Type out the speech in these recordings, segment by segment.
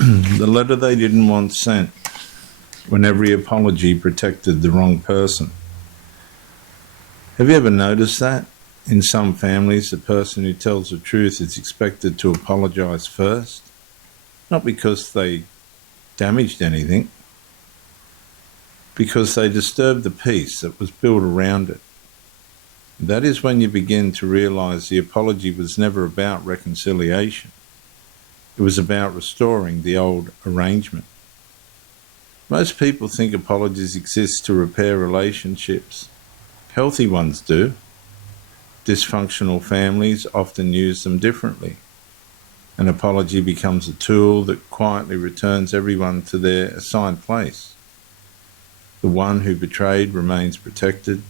The letter they didn't want sent, when every apology protected the wrong person. Have you ever noticed that? In some families, the person who tells the truth is expected to apologise first, not because they damaged anything, because they disturbed the peace that was built around it. That is when you begin to realise the apology was never about reconciliation. It was about restoring the old arrangement. Most people think apologies exist to repair relationships. Healthy ones do. Dysfunctional families often use them differently. An apology becomes a tool that quietly returns everyone to their assigned place. The one who betrayed remains protected.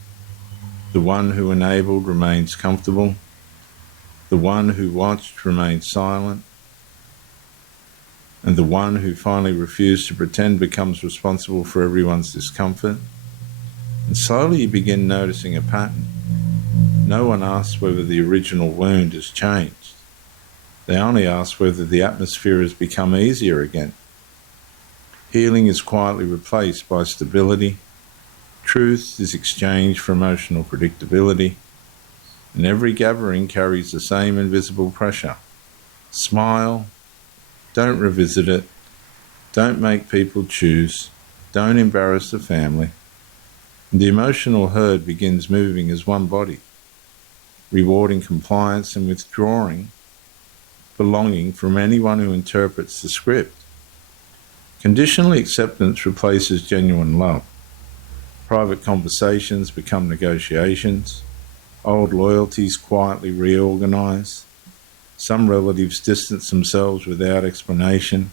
The one who enabled remains comfortable. The one who watched remains silent. And the one who finally refused to pretend becomes responsible for everyone's discomfort. And slowly you begin noticing a pattern. No one asks whether the original wound has changed. They only ask whether the atmosphere has become easier again. Healing is quietly replaced by stability. Truth is exchanged for emotional predictability. And every gathering carries the same invisible pressure. Smile. Don't revisit it. Don't make people choose. Don't embarrass the family. And the emotional herd begins moving as one body, rewarding compliance and withdrawing belonging from anyone who interprets the script. Conditional acceptance replaces genuine love. Private conversations become negotiations. Old loyalties quietly reorganise. Some relatives distance themselves without explanation.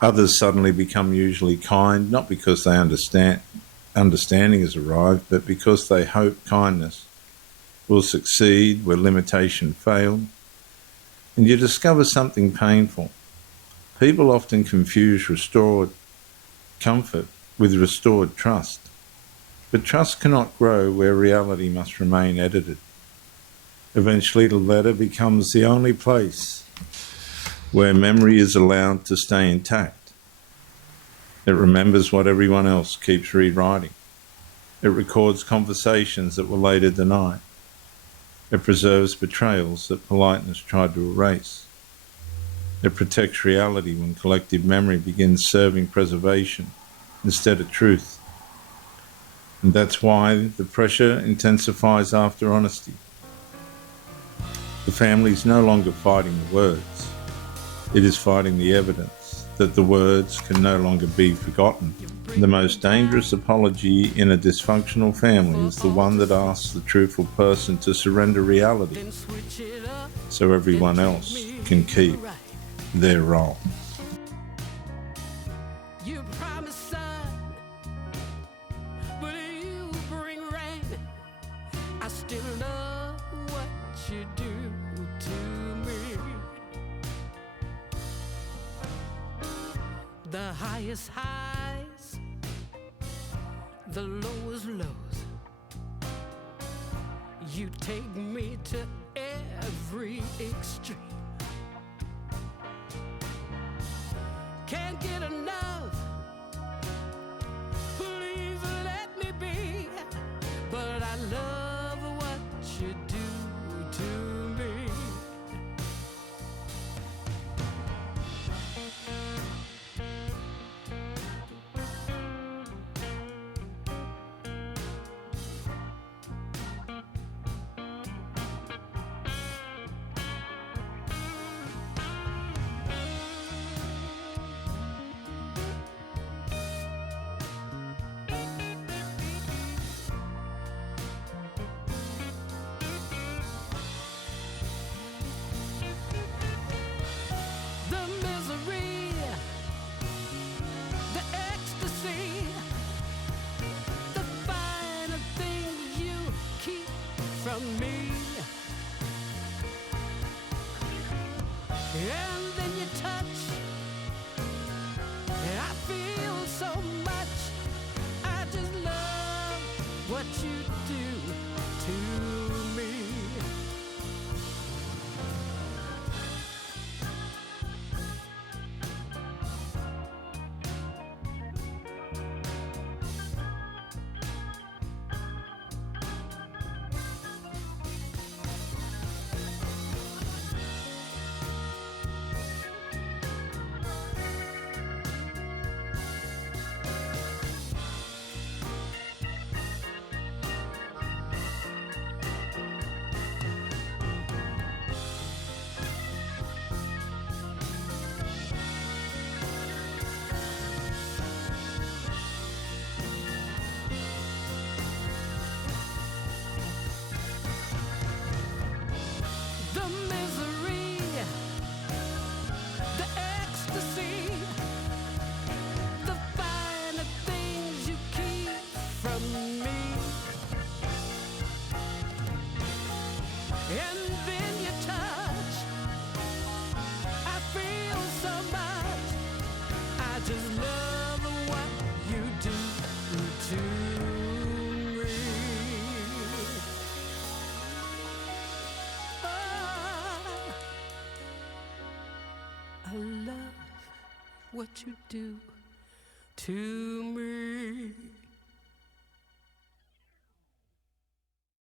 Others suddenly become usually kind, not because they understanding has arrived, but because they hope kindness will succeed where limitation failed. And you discover something painful. People often confuse restored comfort with restored trust. But trust cannot grow where reality must remain edited. Eventually the letter becomes the only place where memory is allowed to stay intact. It remembers what everyone else keeps rewriting. It records conversations that were later denied. It preserves betrayals that politeness tried to erase. It protects reality when collective memory begins serving preservation instead of truth. And that's why the pressure intensifies after honesty. The family is no longer fighting the words. It is fighting the evidence that the words can no longer be forgotten. The most dangerous apology in a dysfunctional family is the one that asks the truthful person to surrender reality so everyone else can keep their role. You promise sun, but you bring rain. I still love what you do to me. The highest highs, the lowest lows. You take me to every extreme. Can't get enough. Please let me be. But I love what you do to me. The misery, the ecstasy, the finer things you keep from me. And then you touch, I feel so much. I just love what you do to me. the misery, the ecstasy, the finer things you keep from me. And then you touch, I feel so much. I just love what you do to me. Oh, I love what you do to me.